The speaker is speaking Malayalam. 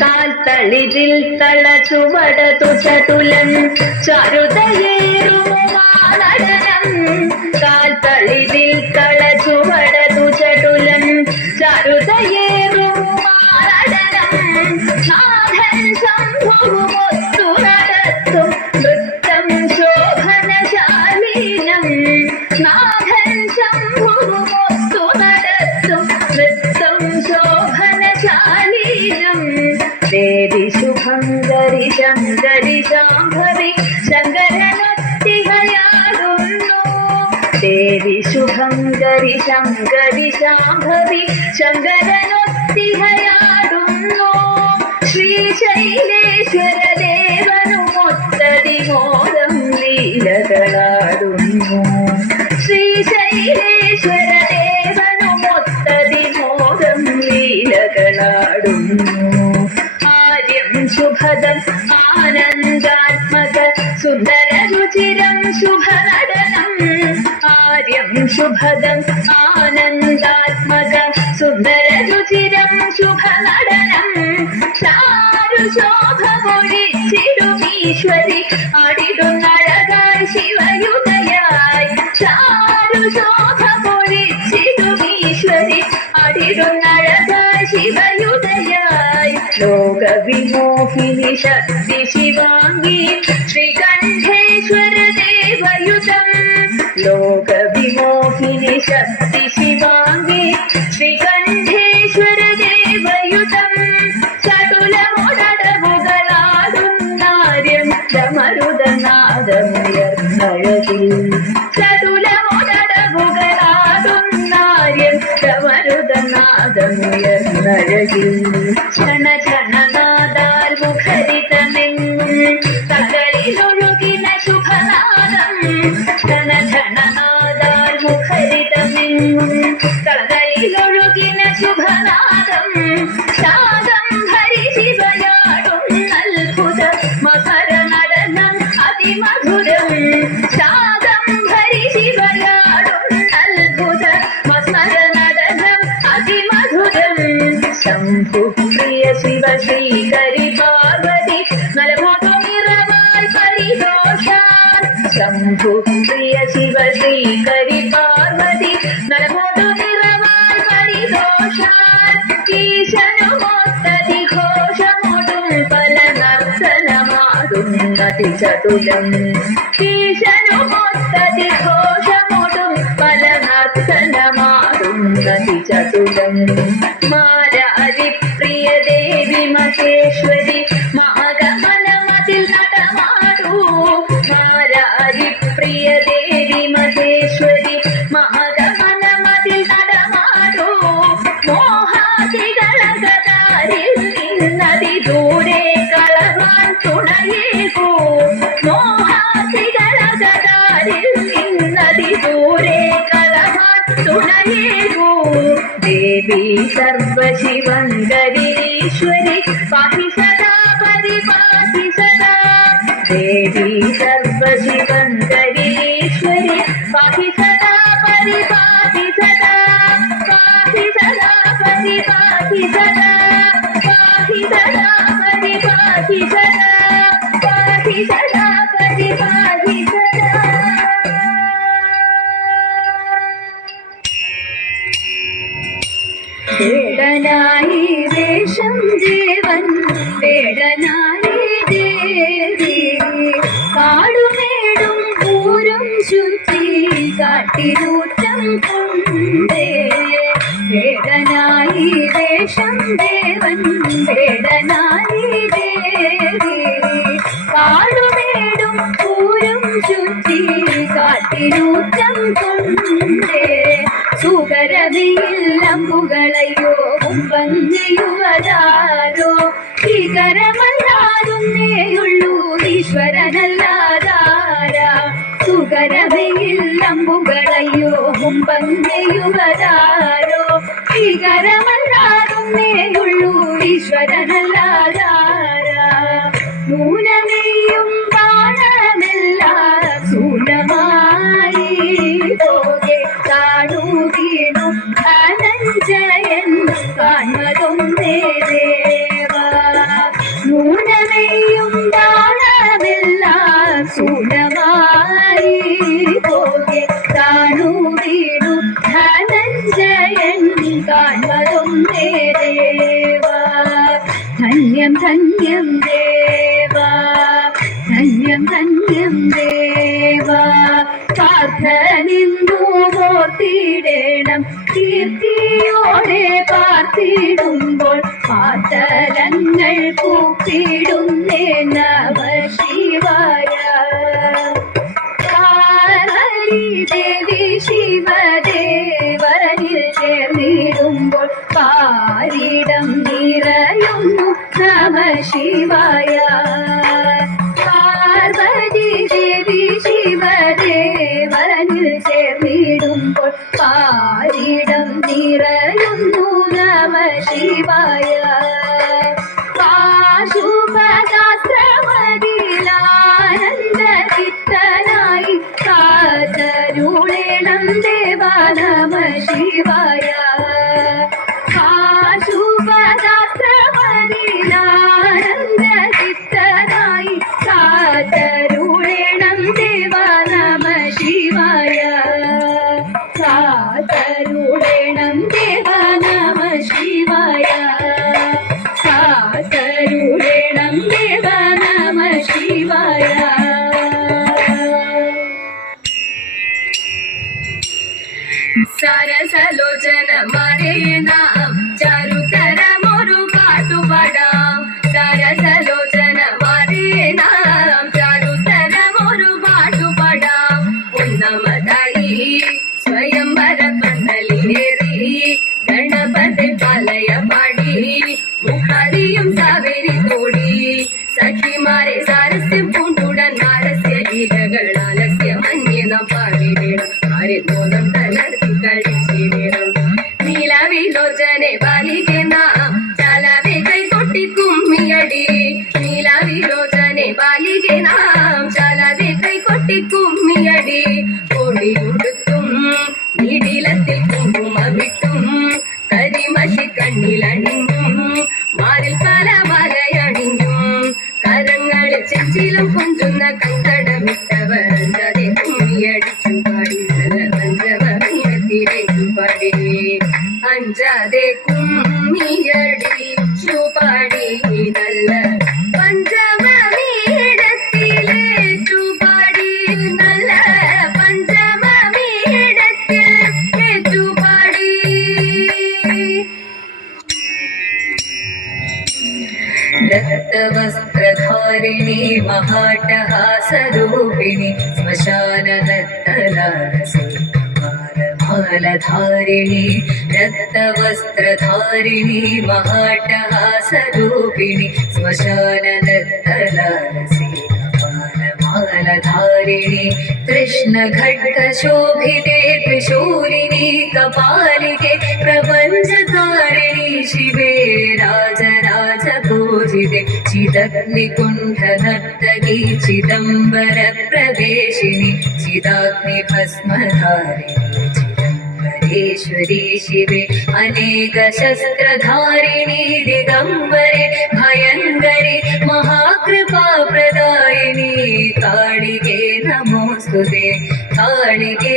കാൽത്തളിരിൽ തളച്ചുവടതു ചടുലൻ ചരുതയേറുമാനടനം കാൽത്തളിരിൽ തളച്ചുവടതു ചടുലൻ ചരുതയേറുമാനടനം നാഥൻ ശംഭുവുമൊത്തു നടത്തും നൃത്തം ശോഭനശാലീനം നാഥൻ ശംഭുവുമൊത്തു നടത്തും നൃത്തം ശോഭനശാലീനം ദേവി ശുഭങ്കരി ശങ്കരി ശാംഭവി ശങ്കരനൊത്തിഹയാടുന്നു ദേവി ശുഭങ്കരി ശങ്കരി ശാംഭവി ശങ്കരനൊത്തിഹയാടുന്നു ശ്രീശൈലേശ്വര ദേവനുമൊത്തതി മോദം ലീലകളാടുന്നു ശ്രീശൈലേശ്വര ദേവനുമൊത്തതി മോദം ലീലകളാടുന്നു ശുഭദം ആനന്ദാത്മക സുന്ദര രുചിരം ശുഭനടനം ആര്യം ശുഭദം ആനന്ദാത്മക സുന്ദര രുചിരം ശുഭനടനം ചാരു ശോഭമൊഴിച്ചിടുമീശ്വരി ആടിടുന്നഴകായി ശിവയുഗയായി ചാരു ശോഭമൊഴിച്ചിടുമീശ്വരി ആടിടുന്നഴകായി ശിവയുഗയായി ലോകവിമോഹിനി ശക്തി ശിവാംഗി ശ്രീകണ്ഠേശ്വര ദേവയുതം ലോകവിമോഹിനി ശക്തി ശിവാംഗി ശ്രീകണ്ഠേശ്വര ദേവയുതം ചടുലമൊടവുകളാടുന്നാര്യം ചമരുതനാദമുയർന്നഴകിൽ ചടുലമൊടവുകളാടുന്നാര്യം ചമരുതനാദമുയർന്നഴകിൽ ക്ഷണ ക്ഷണനാദാൽ മുഖരിതമെങ്ങും തകളിലൊഴുകിന ശുഭനാദം ക്ഷണ ക്ഷണനാദാൽ മുഖരിതമെങ്ങും തകളിലൊഴുകിന ശുഭനാദം ശാകംഭരി ശിവയാടും അത്ഭുത മകര നടനം അതിമധുരം ശാകംഭരി ശിവയാടും അത്ഭുത മകര നടനം അതിമധുരം ശംഭുപ്രിയ ശിവ ശ്രീകരി പാർവതി നലമോതുനിറവായി പരിദോഷാൻ ശംഭുപ്രിയ ശിവ ശ്രീകരി പാർവതി നലമോതുനിറവായി പരിദോഷാൻ ഈശനുമൊത്തതി ഘോഷമൊടും പല നർത്തനമാടും അതിചതുരം ഈശനുമൊത്തതി ഘോഷമൊടും പല നർത്തനമാടും അതിചതുരം പ്രിയ ദേവി മഹേശ്വരി മഹാഗമനമതിൽ നടമാടൂ മാരാരി പ്രിയ ദേവി മഹേശ്വരി മഹാഗമനമതിൽ നടമാടൂ മോഹാദികളകതാരിൽ നിന്നതി ദൂരെ കളവാൻ തുണയേകൂ മോഹാദികളകതാരിൽ നിന്നതി ദൂരെ കളവാൻ തുണയേകൂ ദേവി സർവശിവങ്കരീശ്വരി പാഹി സദാ പരിപാഹി സദാ ദേവി സർവശിവങ്കരീശ്വരി പാഹി സദാ പരിപാഹി സദാ പാഹി സദാ പരിപാഹി സദാ പാഹി സദാ പരിപാഹി സദാ പാഹി സദാ പരിപാഹി സദാ. വേടനായി വേഷം ദേവൻ വേടനായി ദേവി കാടുമേടും പൂരും ചുറ്റി കാട്ടിലൂറ്റം കൊണ്ടേ വേടനായി വേഷം ദേവൻ വേടനായി ദേവി കാടുമേടും പൂരും ചുറ്റി കാട്ടിലൂറ്റം കൊണ്ടേ സുകരതയിൽ അമ്പുകളയോ മുമ്പങ്ങയുവതാരോ ഭീകരമല്ലാതുന്നേയുള്ളൂ ഈശ്വരനല്ലാതാരാ സുകരതയിൽ അമ്പുകളയോ മുമ്പങ്ങയുവതാരോ ഭീകരമല്ലാതുന്നേയുള്ളൂ ഈശ്വരനല്ലാതാരാ നൂനമെയ്യും ബാണമെല്ലാം സൂനമായി പോകെ താണു വീണു ധനഞ്ജയൻ കാൺമതൊന്നേ ദേവാ ധന്യം ധന്യം ദേവാ ധന്യം ധന്യം ദേവാ പാർത്ഥനിന്നു ഓർത്തിടേണം കീർത്തിയോടെ പാർത്തിടുമ്പോൾ പാതലങ്ങൾ കൂപ്പിടുന്നേ നമ ശിവായ പാർവതി ദേവി ശിവദേവനിൽ ചേർന്നിടുമ്പോൾ പാരിടം നിറയുന്നു നമ ശിവായ പാർവതി ദേവി ശിവദേവനിൽ ചേർന്നിടുമ്പോൾ പാരിടം നിറയുന്നു നമ ശിവായ പാശുപദാശ്രമതിലാനന്ദചിത്തനായി കാതരുളേണം ദേവാ നമ ശിവായ പാശുപദാശ്രമതിലാനന്ദചിത്തനായി കാതരുളേണം ദേവാ നമ ശിവായ കാതരുളേണം ദേവാ നമ ശിവായ കാതരുളേണം ദേവാ നമ ശിവായ സരസലോചന മരേ നാം ചാരുതരമൊരു പാട്ടുപാടാം സരസലോചന മരേ നാം ചാരുതരമൊരു പാട്ടുപാടാം ഒന്നാമതായി സ്വയംവര പന്തലിലേറി ഗണപതി പലയ പാടി മുഖാലിയും സാവേരി തോടി സഖിമാരെ സാരസ്യം പൂണ്ടുടൻ നാരസ്യ ലീലകൾ ആലസ്യ മഞ്ഞ പാടിടേണം ആരെ ബോധം തളർത്തി കഴിച്ചിടേണം നീലവിലോചനെ ബാലികെ നാം ചാലവെ കൈകൊട്ടി കുമ്മിയടി നീലവിലോചനെ ബാലികെ നാം ചാലവെ കൈകൊട്ടി കുമ്മിയടി കൊടിയുടുത്തും നീടിലത്തിൽ കുങ്കുമ വിട്ടും കരിമഷി കണ്ണിലണിഞ്ഞും മാറിൽ പല മലയണിഞ്ഞും കരങ്ങളിൽ ചെച്ചിലും കൊഞ്ചുന്ന കങ്കടമിട്ടവർ അഞ്ചാതെ കുമ്മിയടിച്ചു പാടി പഞ്ചമീനത്തിലേക്കു പാടി അഞ്ചാതെ കുമ്മിയടിച്ചു പാടി നല്ല പഞ്ചമീടത്തിലേക്കു പാടി നല്ല പഞ്ചമീടത്തിലേക്കു പാടി दत्तवस्त्रधारिणी महाटहासरूपिणि श्मशानदत्तलालसीमालधारिणी दत्तवस्त्रधारिणी महाटहासरूपिणि श्मशानदत्तलालसीमालधारिणी कृष्णखड्गशोभिते त्रिशूलिनी कपालिके प्रपञ्चकारिणी शिवे राजराजपूजिते चिदग्निकुण्ठनर्तकी चिदम्बरप्रवेशिनि चिदाग्निभस्मधारिणी चिदम्बरेश्वरी शिवे अनेकशस्त्रधारिणी दिगम्बरे भयङ्करे महाकृपाप्रदायिनी कालिके नमोऽस्तुते कालिके